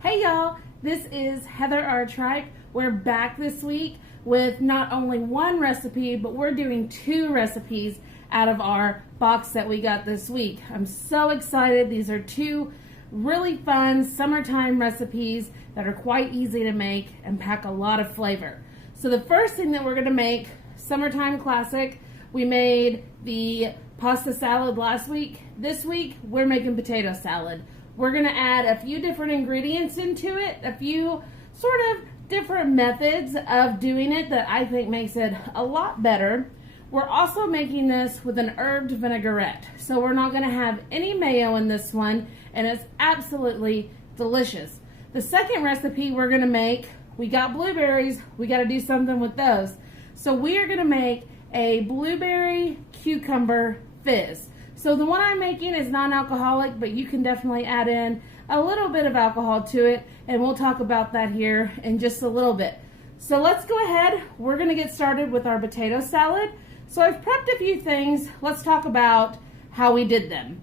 Hey y'all, this is Heather R. Trike. We're back this week with not only one recipe, but we're doing two recipes out of our box that we got this week. I'm so excited. These are two really fun summertime recipes that are quite easy to make and pack a lot of flavor. So the first thing that we're going to make, summertime classic, we made the pasta salad last week. This week, we're making potato salad. We're going to add a few different ingredients into it, a few sort of different methods of doing it that I think makes it a lot better. We're also making this with an herbed vinaigrette. So we're not going to have any mayo in this one, and it's absolutely delicious. The second recipe we're going to make, we got blueberries, we got to do something with those. So we are going to make a blueberry cucumber fizz. So the one I'm making is non-alcoholic, but you can definitely add in a little bit of alcohol to it, and we'll talk about that here in just a little bit. So let's go ahead. We're going to get started with our potato salad. So I've prepped a few things. Let's talk about how we did them.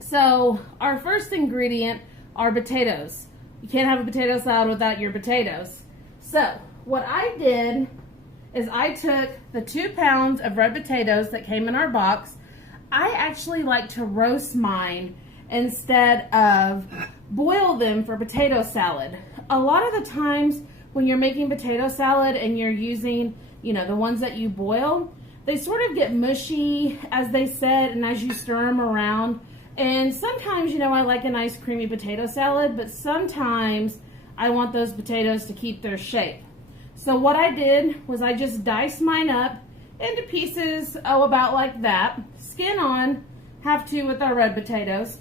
So our first ingredient are potatoes. You can't have a potato salad without your potatoes. So what I did is I took the 2 pounds of red potatoes that came in our box. I actually like to roast mine instead of boil them for potato salad. A lot of the times when you're making potato salad and you're using, the ones that you boil, they sort of get mushy, as they said, and as you stir them around. And sometimes, I like a nice creamy potato salad, but sometimes I want those potatoes to keep their shape. So what I did was I just diced mine up into pieces, about like that, skin on, have to with our red potatoes,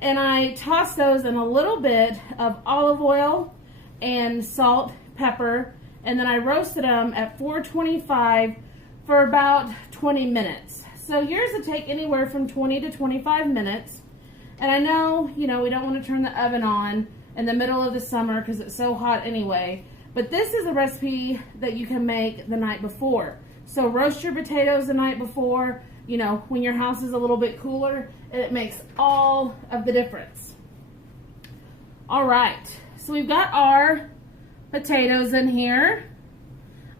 and I tossed those in a little bit of olive oil and salt, pepper, and then I roasted them at 425 for about 20 minutes. So yours would take anywhere from 20 to 25 minutes, and I know, we don't want to turn the oven on in the middle of the summer because it's so hot anyway, but this is a recipe that you can make the night before. So roast your potatoes the night before, when your house is a little bit cooler, it makes all of the difference. All right, so we've got our potatoes in here.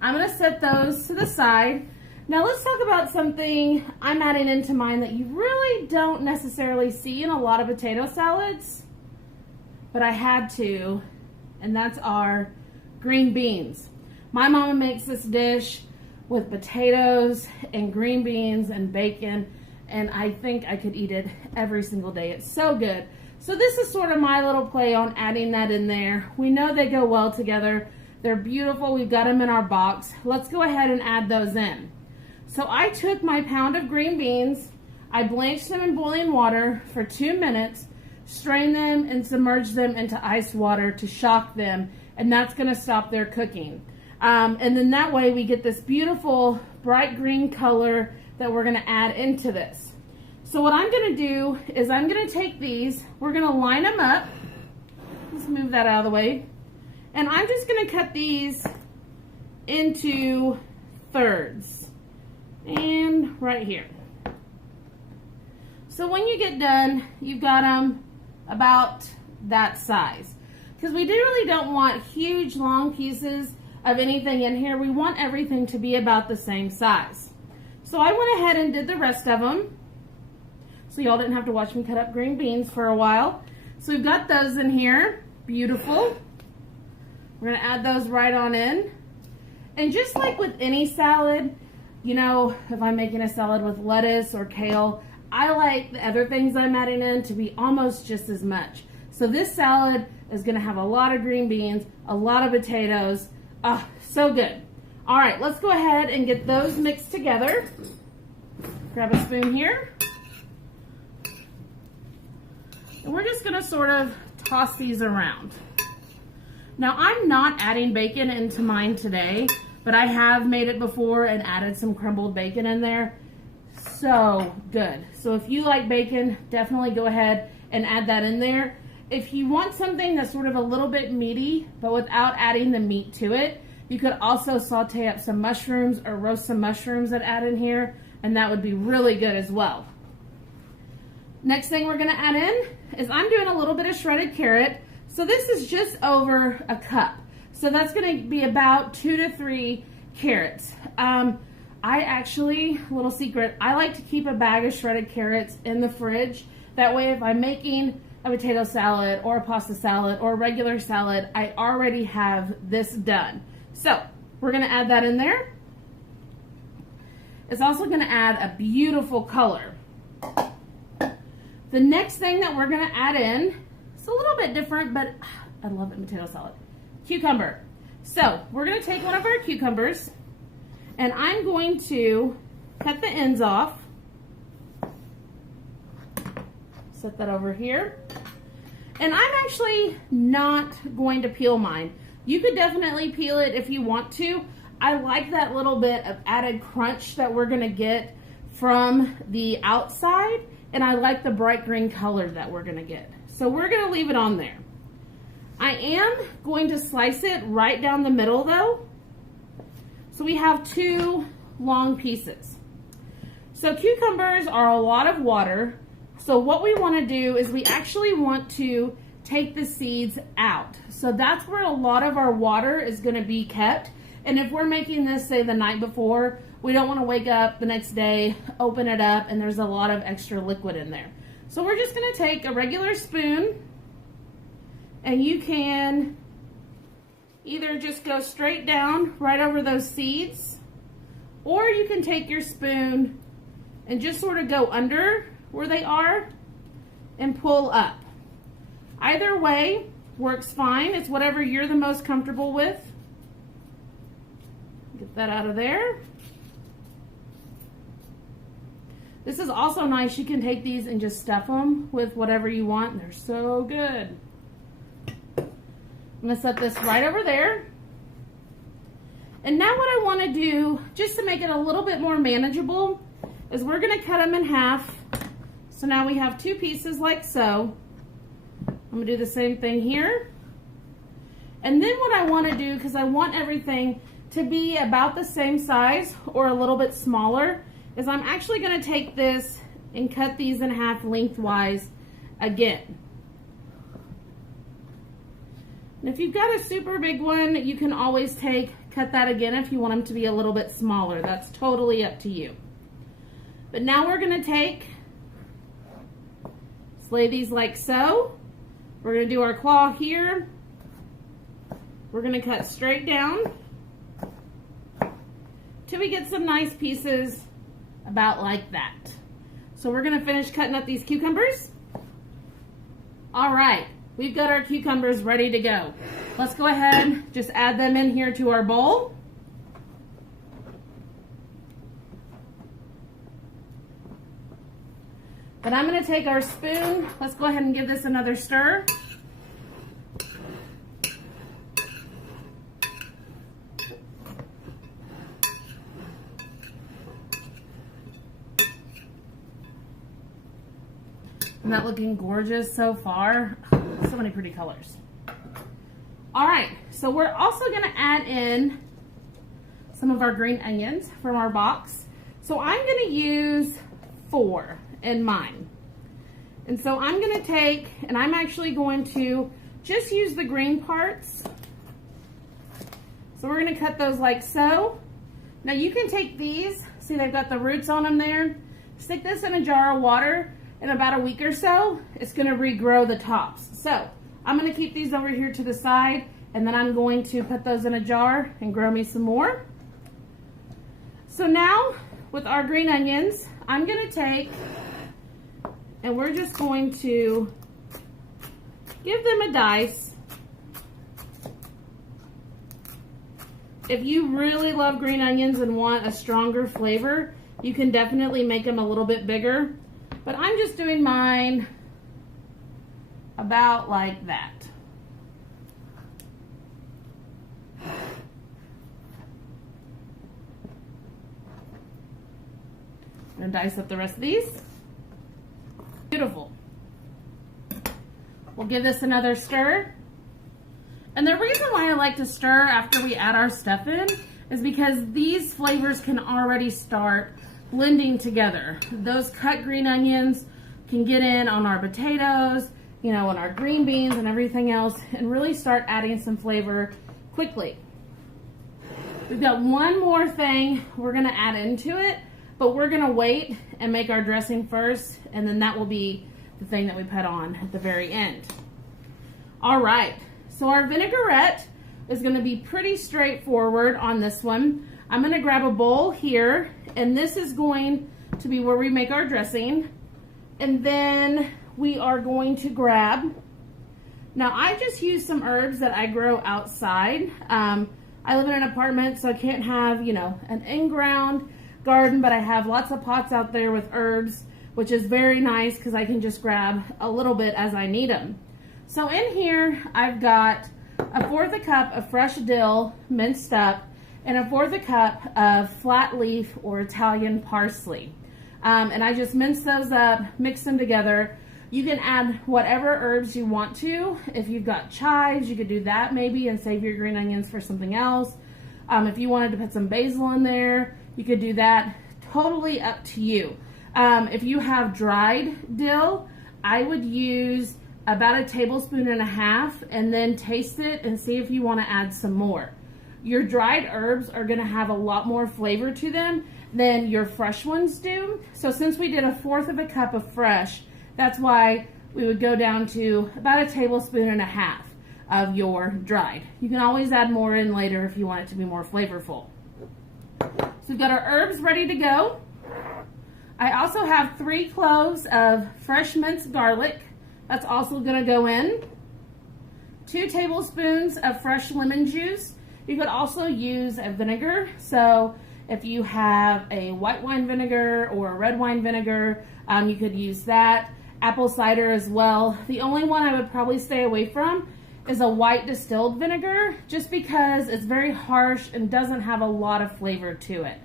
I'm gonna set those to the side. Now let's talk about something I'm adding into mine that you really don't necessarily see in a lot of potato salads, but I had to, and that's our green beans. My mama makes this dish with potatoes and green beans and bacon, and I think I could eat it every single day. It's so good. So this is sort of my little play on adding that in there. We know they go well together. They're beautiful. We've got them in our box. Let's go ahead and add those in. So I took my pound of green beans, I blanched them in boiling water for 2 minutes, strained them and submerged them into ice water to shock them, and that's gonna stop their cooking. And then that way we get this beautiful bright green color that we're going to add into this. So what I'm going to do is I'm going to take these, we're going to line them up. Let's move that out of the way. And I'm just going to cut these into thirds. And right here. So when you get done, you've got them about that size. Because we really don't want huge long pieces of anything in here. We want everything to be about the same size. So I went ahead and did the rest of them, so y'all didn't have to watch me cut up green beans for a while. So we've got those in here, beautiful. We're gonna add those right on in. And just like with any salad, if I'm making a salad with lettuce or kale, I like the other things I'm adding in to be almost just as much. So this salad is gonna have a lot of green beans, a lot of potatoes. Oh, so good. All right, let's go ahead and get those mixed together. Grab a spoon here. And we're just gonna sort of toss these around. Now, I'm not adding bacon into mine today, but I have made it before and added some crumbled bacon in there. So good. So if you like bacon, definitely go ahead and add that in there. If you want something that's sort of a little bit meaty, but without adding the meat to it, you could also saute up some mushrooms or roast some mushrooms and add in here, and that would be really good as well. Next thing we're gonna add in is I'm doing a little bit of shredded carrot. So this is just over a cup. So that's going to be about 2 to 3 carrots. I actually, little secret, I like to keep a bag of shredded carrots in the fridge. That way if I'm making a potato salad or a pasta salad or a regular salad, I already have this done. So we're going to add that in there. It's also going to add a beautiful color. The next thing that we're going to add in, it's a little bit different, but I love it in potato salad. Cucumber. So we're going to take one of our cucumbers and I'm going to cut the ends off. Set that over here. And I'm actually not going to peel mine. You could definitely peel it if you want to. I like that little bit of added crunch that we're going to get from the outside, and I like the bright green color that we're going to get. So we're going to leave it on there. I am going to slice it right down the middle though. So we have 2 long pieces. So cucumbers are a lot of water. So what we want to do is we actually want to take the seeds out. So that's where a lot of our water is going to be kept. And if we're making this, say, the night before, we don't want to wake up the next day, open it up, and there's a lot of extra liquid in there. So we're just going to take a regular spoon, and you can either just go straight down right over those seeds, or you can take your spoon and just sort of go under where they are and pull up. Either way works fine. It's whatever you're the most comfortable with. Get that out of there. This is also nice. You can take these and just stuff them with whatever you want. They're so good. I'm going to set this right over there. And now what I want to do, just to make it a little bit more manageable, is we're going to cut them in half. So now we have 2 pieces like so. I'm going to do the same thing here. And then what I want to do, because I want everything to be about the same size or a little bit smaller, is I'm actually going to take this and cut these in half lengthwise again. And if you've got a super big one, you can always cut that again if you want them to be a little bit smaller. That's totally up to you. But now we're going to lay these like so. We're going to do our claw here. We're going to cut straight down till we get some nice pieces about like that. So we're going to finish cutting up these cucumbers. All right, we've got our cucumbers ready to go. Let's go ahead, just add them in here to our bowl. But I'm going to take our spoon. Let's go ahead and give this another stir. Isn't that looking gorgeous so far? So many pretty colors. All right, so we're also going to add in some of our green onions from our box. So I'm going to use 4 in mine. And so I'm going to take, and I'm actually going to just use the green parts. So we're going to cut those like so. Now you can take these, see they've got the roots on them there. Stick this in a jar of water. In about a week or so, it's going to regrow the tops. So I'm going to keep these over here to the side, and then I'm going to put those in a jar and grow me some more. So now with our green onions, I'm going to take, and we're just going to give them a dice. If you really love green onions and want a stronger flavor, you can definitely make them a little bit bigger. But I'm just doing mine about like that. I'm going to dice up the rest of these. Beautiful. We'll give this another stir. And the reason why I like to stir after we add our stuff in is because these flavors can already start blending together. Those cut green onions can get in on our potatoes you know, and our green beans and everything else, and really start adding some flavor quickly. We've got one more thing we're gonna add into it, but we're gonna wait and make our dressing first, and then that will be the thing that we put on at the very end. All right, so our vinaigrette is gonna be pretty straightforward on this one. I'm gonna grab a bowl here, and this is going to be where we make our dressing. And then we are going to grab, now I just use some herbs that I grow outside. I live in an apartment, so I can't have, you know, an in-ground garden, but I have lots of pots out there with herbs, which is very nice because I can just grab a little bit as I need them. So in here, I've got 1/4 cup of fresh dill minced up and 1/4 cup of flat leaf or Italian parsley. And I just mince those up, mix them together. You can add whatever herbs you want to. If you've got chives, you could do that maybe and save your green onions for something else. If you wanted to put some basil in there, you could do that. Totally up to you. If you have dried dill, I would use about 1.5 tablespoons and then taste it and see if you want to add some more. Your dried herbs are going to have a lot more flavor to them than your fresh ones do. So since we did 1/4 cup of fresh, that's why we would go down to about 1.5 tablespoons of your dried. You can always add more in later if you want it to be more flavorful. So we've got our herbs ready to go. I also have 3 cloves of fresh minced garlic. That's also gonna go in. 2 tablespoons of fresh lemon juice. You could also use a vinegar. So if you have a white wine vinegar or a red wine vinegar, you could use that. Apple cider as well. The only one I would probably stay away from is a white distilled vinegar, just because it's very harsh and doesn't have a lot of flavor to it.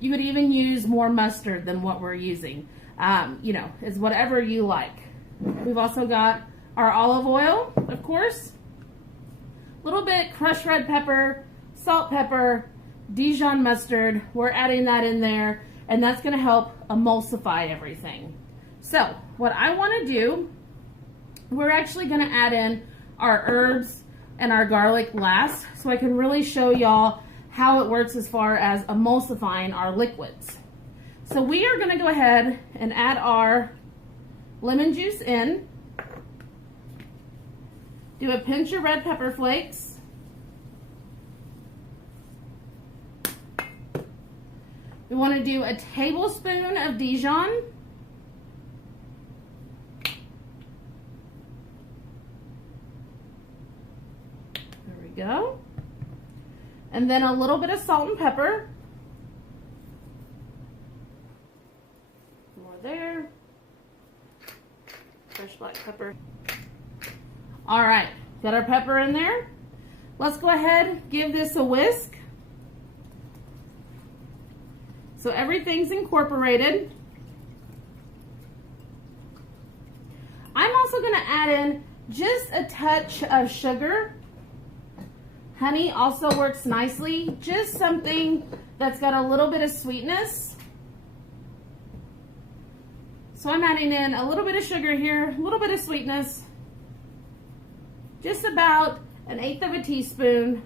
You could even use more mustard than what we're using. You know, it's whatever you like. We've also got our olive oil, of course. A little bit crushed red pepper, salt, pepper, Dijon mustard. We're adding that in there, and that's going to help emulsify everything. So what I want to do, we're actually going to add in our herbs and our garlic last, so I can really show y'all how it works as far as emulsifying our liquids. So we are going to go ahead and add our lemon juice in. Do a pinch of red pepper flakes. We want to do 1 tablespoon of Dijon. There we go. And then a little bit of salt and pepper. More there. Fresh black pepper. All right, got our pepper in there. Let's go ahead, give this a whisk. So everything's incorporated. I'm also going to add in just a touch of sugar. Honey also works nicely. Just something that's got a little bit of sweetness. So I'm adding in a little bit of sugar here, a little bit of sweetness. Just about 1/8 teaspoon.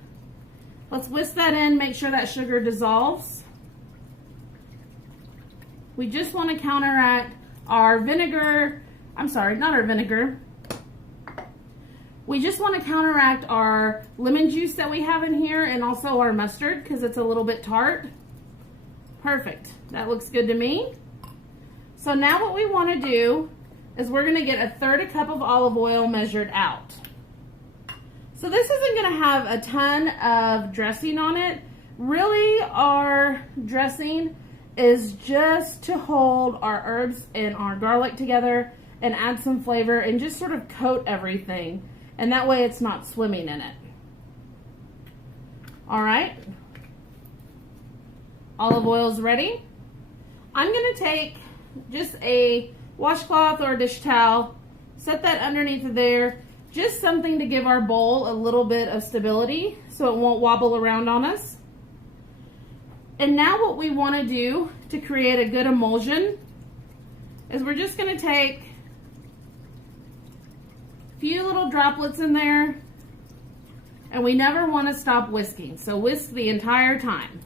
Let's whisk that in, make sure that sugar dissolves. We just want to counteract our vinegar, I'm sorry, not our vinegar. We just want to counteract our lemon juice that we have in here and also our mustard because it's a little bit tart. Perfect, that looks good to me. So now what we want to do is we're going to get 1/3 cup of olive oil measured out. So this isn't going to have a ton of dressing on it. Really, our dressing is just to hold our herbs and our garlic together and add some flavor and just sort of coat everything. And that way it's not swimming in it. All right. Olive oil's ready. I'm going to take just a washcloth or a dish towel, set that underneath of there, just something to give our bowl a little bit of stability so it won't wobble around on us. And now what we want to do to create a good emulsion is we're just going to take few little droplets in there, and we never want to stop whisking. So whisk the entire time.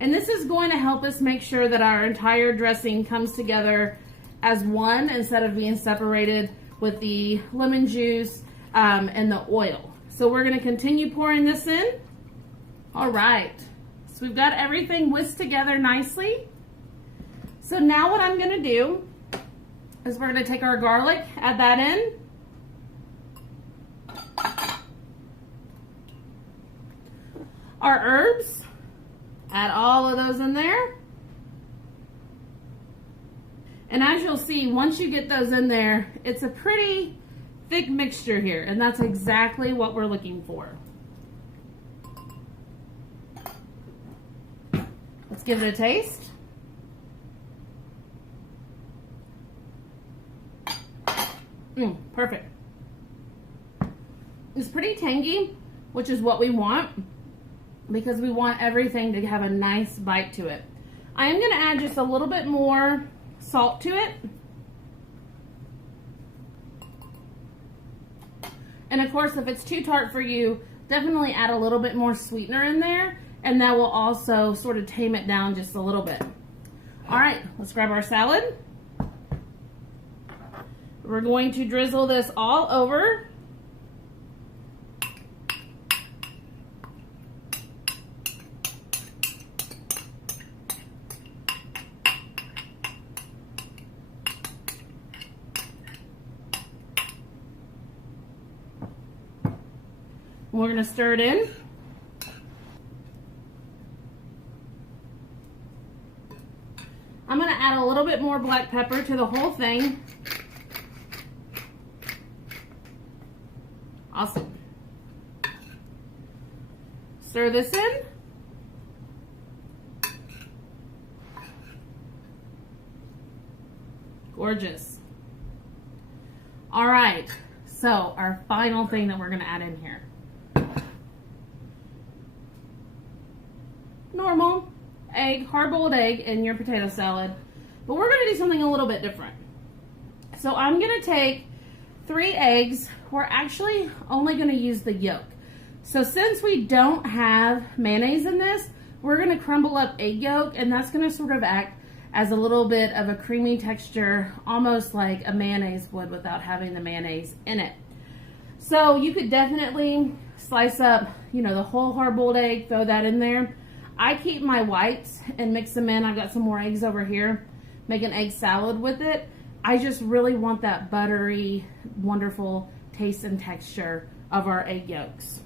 And this is going to help us make sure that our entire dressing comes together as one instead of being separated with the lemon juice and the oil. So we're going to continue pouring this in. All right, so we've got everything whisked together nicely. So now what I'm going to do is we're going to take our garlic, add that in. Our herbs, add all of those in there. And as you'll see, once you get those in there, it's a pretty thick mixture here, and that's exactly what we're looking for. Let's give it a taste. Perfect. It's pretty tangy, which is what we want because we want everything to have a nice bite to it. I am going to add just a little bit more salt to it. And of course, if it's too tart for you, definitely add a little bit more sweetener in there, and that will also sort of tame it down just a little bit. All right, let's grab our salad. We're going to drizzle this all over. We're going to stir it in. I'm going to add a little bit more black pepper to the whole thing. Awesome. Stir this in. Gorgeous. All right, so our final thing that we're going to add in here. Normal egg, hard-boiled egg in your potato salad, but we're going to do something a little bit different. So I'm going to take 3 eggs. We're actually only going to use the yolk. So since we don't have mayonnaise in this, we're going to crumble up egg yolk, and that's going to sort of act as a little bit of a creamy texture, almost like a mayonnaise would without having the mayonnaise in it. So you could definitely slice up, you know, the whole hard-boiled egg, throw that in there. I keep my whites and mix them in. I've got some more eggs over here. Make an egg salad with it. I just really want that buttery, wonderful taste and texture of our egg yolks.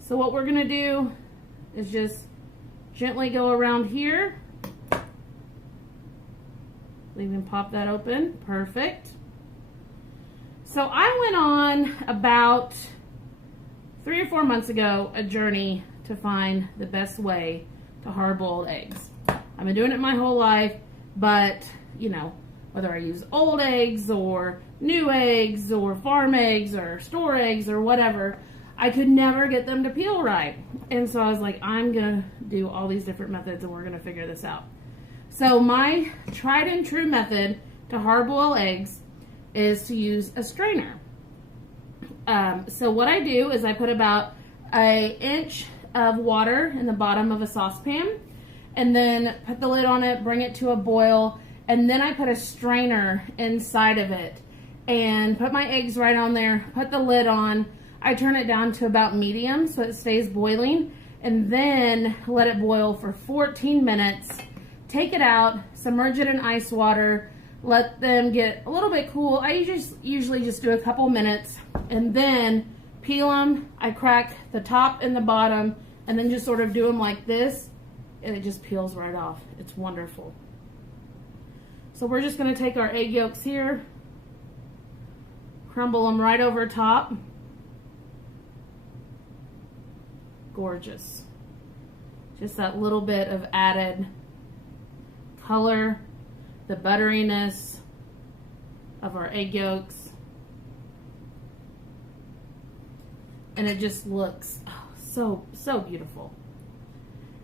So what we're gonna do is just gently go around here. We can pop that open, perfect. So I went on about 3 or 4 months ago a journey to find the best way to hard-boiled eggs. I've been doing it my whole life, but you know, whether I use old eggs or new eggs or farm eggs or store eggs or whatever, I could never get them to peel right. And so I was like, I'm gonna do all these different methods and we're gonna figure this out. So my tried and true method to hard-boil eggs is to use a strainer. So what I do is I put about an inch of water in the bottom of a saucepan, and then put the lid on it, bring it to a boil, and then I put a strainer inside of it and put my eggs right on there, put the lid on. I turn it down to about medium so it stays boiling, and then let it boil for 14 minutes. Take it out, submerge it in ice water, let them get a little bit cool. I usually just do a couple minutes, and then peel them. I crack the top and the bottom, and then just sort of do them like this, and it just peels right off. It's wonderful. So we're just going to take our egg yolks here, crumble them right over top. Gorgeous. Just that little bit of added color, the butteriness of our egg yolks. And it just looks so beautiful.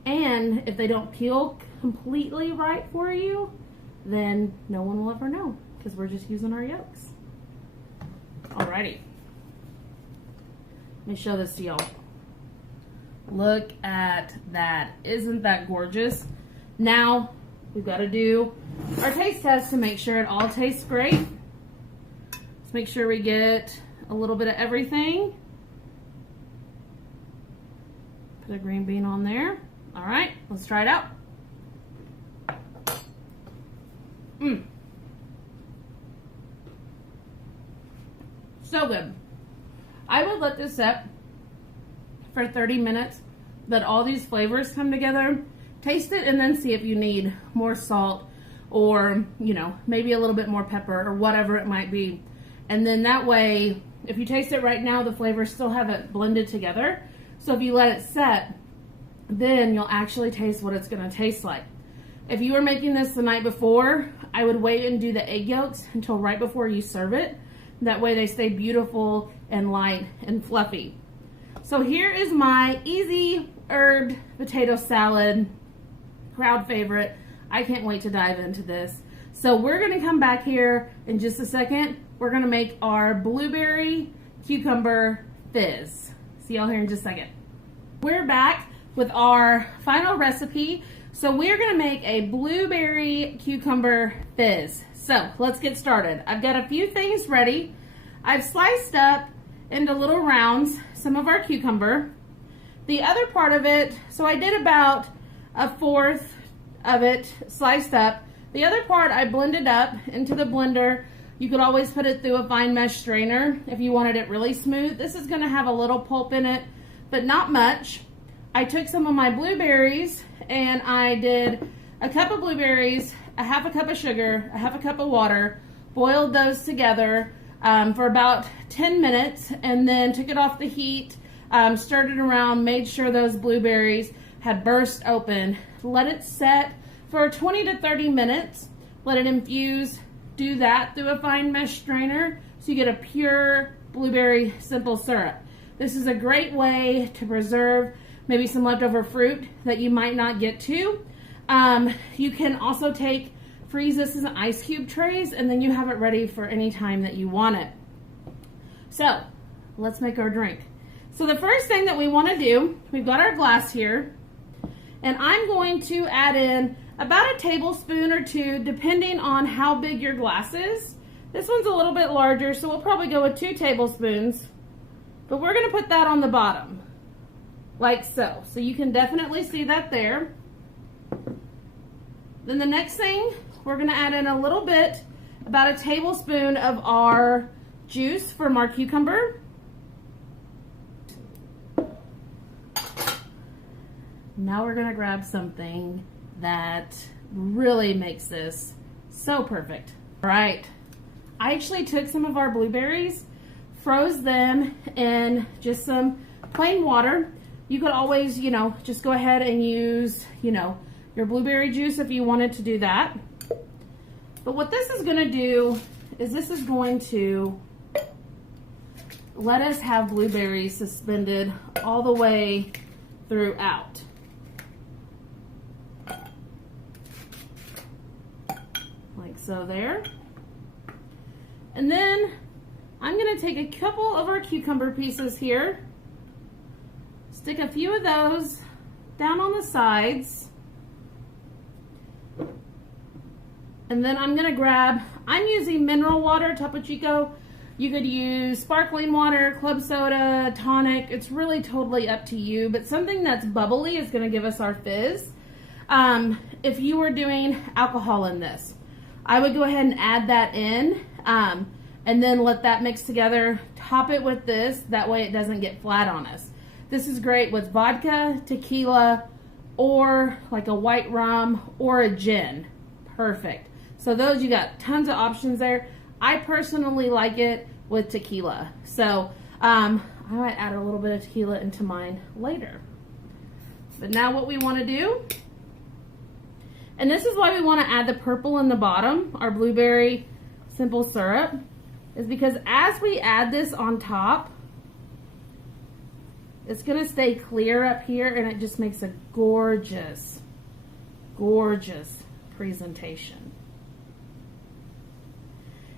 And if they don't peel completely right for you, then no one will ever know, because we're just using our yolks. Alrighty. Let me show this to y'all. Look at that. Isn't that gorgeous? Now, we've got to do our taste test to make sure it all tastes great. Let's make sure we get a little bit of everything. Put a green bean on there. All right, let's try it out. So good. I would let this sit for 30 minutes, let all these flavors come together, taste it, and then see if you need more salt or, you know, maybe a little bit more pepper or whatever it might be. And then that way, if you taste it right now, the flavors still have it blended together. So if you let it set, then you'll actually taste what it's going to taste like. If you were making this the night before, I would wait and do the egg yolks until right before you serve it. That way they stay beautiful and light and fluffy. So here is my easy herbed potato salad, crowd favorite. I can't wait to dive into this. So we're gonna come back here in just a second. We're gonna make our blueberry cucumber fizz. See y'all here in just a second. We're back with our final recipe. So we're gonna make a blueberry cucumber fizz. So let's get started. I've got a few things ready. I've sliced up into little rounds some of our cucumber. The other part of it, so I did about 1/4 of it sliced up. The other part I blended up into the blender. You could always put it through a fine mesh strainer if you wanted it really smooth. This is gonna have a little pulp in it, but not much. I took some of my blueberries and I did a cup of blueberries, a 1/2 cup of sugar, a 1/2 cup of water, boiled those together for about 10 minutes, and then took it off the heat, stirred it around, made sure those blueberries had burst open. Let it set for 20 to 30 minutes. Let it infuse. Do that through a fine mesh strainer so you get a pure blueberry simple syrup. This is a great way to preserve maybe some leftover fruit that you might not get to. You can also freeze this in ice cube trays, and then you have it ready for any time that you want it. So let's make our drink. So the first thing that we want to do, we've got our glass here, and I'm going to add in about a tablespoon or 2, depending on how big your glass is. This one's a little bit larger, so we'll probably go with 2 tablespoons, but we're going to put that on the bottom, like so. So you can definitely see that there. Then the next thing, we're going to add in a little bit, about a tablespoon of our juice from our cucumber. Now we're going to grab something that really makes this so perfect. All right, I actually took some of our blueberries, froze them in just some plain water. You could always, you know, just go ahead and use, you know, your blueberry juice if you wanted to do that. But what this is going to do is this is going to let us have blueberries suspended all the way throughout. Like so there. And then I'm going to take a couple of our cucumber pieces here, stick a few of those down on the sides. And then I'm going to grab, I'm using mineral water, Topo Chico. You could use sparkling water, club soda, tonic. It's really totally up to you, but something that's bubbly is going to give us our fizz. If you were doing alcohol in this, I would go ahead and add that in, and then let that mix together. Top it with this, that way it doesn't get flat on us. This is great with vodka, tequila, or like a white rum or a gin. Perfect. So those, you got tons of options there. I personally like it with tequila. So I might add a little bit of tequila into mine later. But now what we want to do, and this is why we want to add the purple in the bottom, our blueberry simple syrup, is because as we add this on top, it's going to stay clear up here, and it just makes a gorgeous, gorgeous presentation.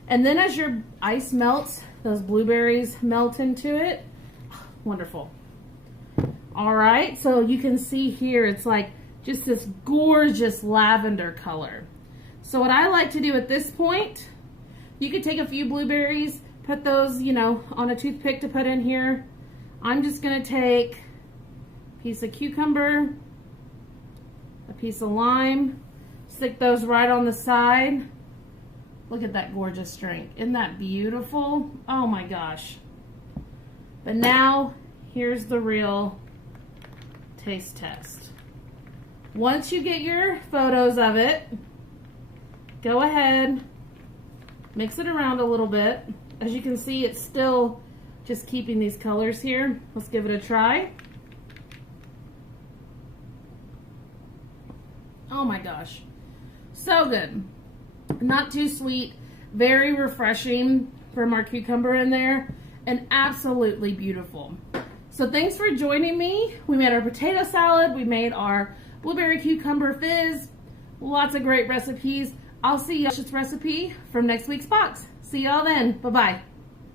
And then as your ice melts, those blueberries melt into it. Wonderful. All right, so you can see here, it's like just this gorgeous lavender color. So what I like to do at this point, you could take a few blueberries, put those, you know, on a toothpick to put in here. I'm just gonna take a piece of cucumber, a piece of lime, stick those right on the side. Look at that gorgeous drink. Isn't that beautiful? Oh my gosh. But now, here's the real taste test. Once you get your photos of it, go ahead, mix it around a little bit. As you can see, it's still just keeping these colors here. Let's give it a try. Oh my gosh, so good. Not too sweet, very refreshing from our cucumber in there, and absolutely beautiful. So thanks for joining me. We made our potato salad, we made our blueberry cucumber fizz, lots of great recipes. I'll see y'all recipe from next week's box. See y'all then. Bye-bye.